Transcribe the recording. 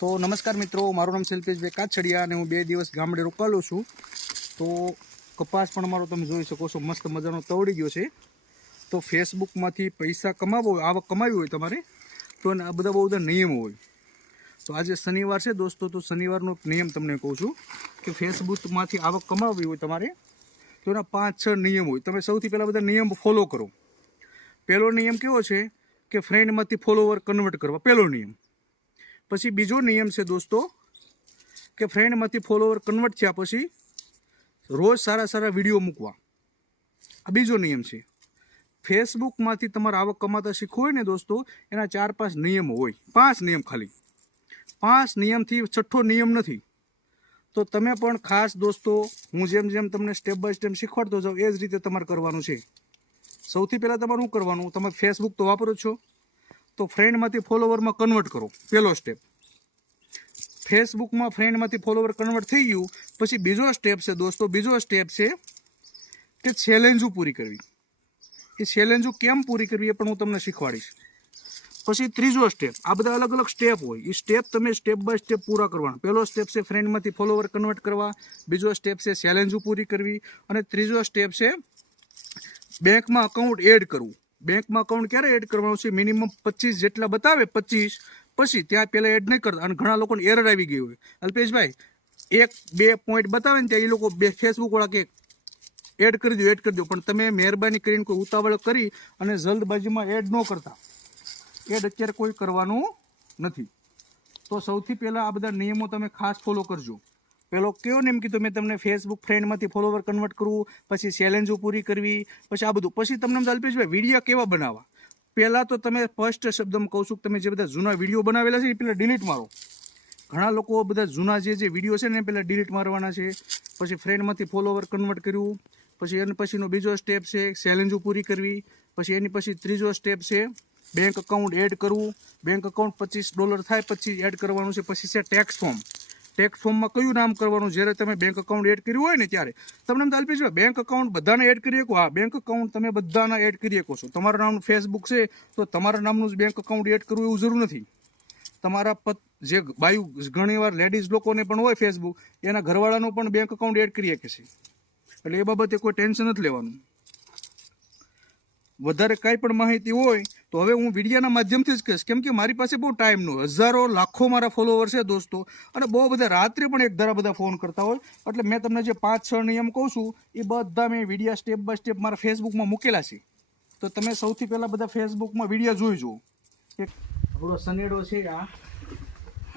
तो नमस्कार मित्रों, मारू नाम शिल्पेशभाई काछड़िया ने हूँ 2 દિવસ गामडे रोकालो छूँ। तो कपास पण अमारो तमे जोई शको छो मस्त मजानो तवड़ी गयो छे। तो फेसबुक मांथी पैसा कमावो आवक कमावी होय तमारे तो आ बधा बहु बधा नियम होय। तो आज शनिवार है दोस्तों, तो शनिवारनो नियम तमने कहूँ छूँ कि फेसबुक मांथी आवक कमावी होय तमारे तो एना 5-6 नियम होय। तमे सौथी पहेला बधा नियम फॉलो करो। पहेलो नियम केवो छे कि फ्रेंड मांथी फॉलोवर कन्वर्ट करवा, पहेलो नियम। पछी बीजो नियम है दोस्तों कि फ्रेंड में फॉलोवर कन्वर्ट थया पछी रोज सारा सारा विडियो मूकवा, आ बीजो नियम है। फेसबुक में तमारे आवक कमाता शीखवू होय ने दोस्तों एना 4-5 नियम होय। 5 नियम खाली 5 नियम थी छठो नियम नहीं। तो तमे पण खास दोस्तों हूँ जेम जेम तमने स्टेप बाय स्टेप शीखवाडतो जाऊँ एज रीते तमारे करवानुं छे। सौथी पहेला तमारे शुं करवानुं, तमे फेसबुक तो वापरो छो तो फ्रेंड में फॉलोवर में कन्वर्ट करो, पहलो स्टेप। फेसबुक में फ्रेंड में फॉलोवर कन्वर्ट थी गयु पछी बीजो स्टेप है दोस्तों, बीजो स्टेप है कि चेलेंजू पूरी करवी। ए चेलेंजू केम पूरी करवी ए पण हूँ तमने शीखवाड़ीश। पछी त्रीजो स्टेप, आ बधा अलग अलग स्टेप होय, ए स्टेप तमे स्टेप बाय स्टेप पूरा करवाना। पहलो स्टेप है फ्रेंड में फॉलोवर कन्वर्ट करवा, बीजो स्टेप है चेलेंजू पूरी करवी और त्रीजो स्टेप है बैंक में अकाउंट एड करवू। बैंक में अकाउंट क्यारे एड करवानुं छे, मिनिमम 25 जेटला बतावे 25 पछी त्यां पहेला एड नहीं करता। घणा लोकोने एरर आवी गई होय, अल्पेशभाई 1-2 पॉइंट बतावे ने त्यां ए लोको फेसबुक वाळा के एड कर दो पण तमे मेहरबानी करीने कोई उतावळ करी अने जल्दबाजीमां एड न करता। एड अत्यारे कोई करवानुं नथी। तो सौथी पहेला आ बधा नियमो तमे खास फॉलो करजो। पहलो क्यों नियम कीधुं मैं तमने फेसबुक फ्रेंड में फॉलोवर कन्वर्ट करवू, पछी चेलेंजो पूरी करवी, पछी आ बधुं। पछी तमने अल्पेशभाई विडियो केवा बनावा, पहला तो तमे फर्स्ट शब्द में कहूं छुं तमे जे बधा जूना विडियो बनावेला छे ए पहेला डिलीट मारो। घणा लोको बधा जूना जे विडियो छे ने पहेला डिलीट मारवाना छे। पछी फ्रेंड में फॉलोवर कन्वर्ट कर्युं, पछी एना पछीनो बीजो स्टेप छे चेलेंजो पूरी करवी, पछी एनी पछी त्रीजो स्टेप छे बैंक अकाउंट एड करवू। बैंक अकाउंट $25 थाय पछी एड करवानुं छे। पछी छे टेक्स फॉर्म। टेक्स फॉर्म में क्यों नाम करवानुं, ज्यारे तमे बैंक अकाउंट एड कर्युं होय ने त्यारे तमने अल्पेशभाई बैंक अकाउंट बधाने एड करी शको। हाँ, बैंक अकाउंट तमे बधाना एड करी शको छो। तमारा नामनुं फेसबुक छे तो तमारा नामनुं ज बैंक अकाउंट एड करवुं एवुं जरूर नथी। तमारा जे बायु घणीवार लेडीज लोकोने पण होय फेसबुक एना घरवाळानुं पण बैंक अकाउंट एड करी शके छे, એટલે એ બાબતે કોઈ ટેન્શન નથી લેવાનું। વધારે કાંઈ પણ માહિતી હોય તો હવે હું વિડીયોના માધ્યમથી જ કહીશ, કેમ કે મારી પાસે બહુ ટાઈમનો હજારો લાખો મારા ફોલોવર છે દોસ્તો, અને બહુ બધા રાત્રે પણ એક ધારા બધા ફોન કરતા હોય। એટલે મેં તમને જે 5-6 નિયમ કહું છું એ બધા મેં વિડીયો સ્ટેપ બાય સ્ટેપ મારા ફેસબુકમાં મૂકેલા છે। તો તમે સૌથી પહેલાં બધા ફેસબુકમાં વિડીયો જોઈ જુઓ। એક આપણો સનેડો છે આ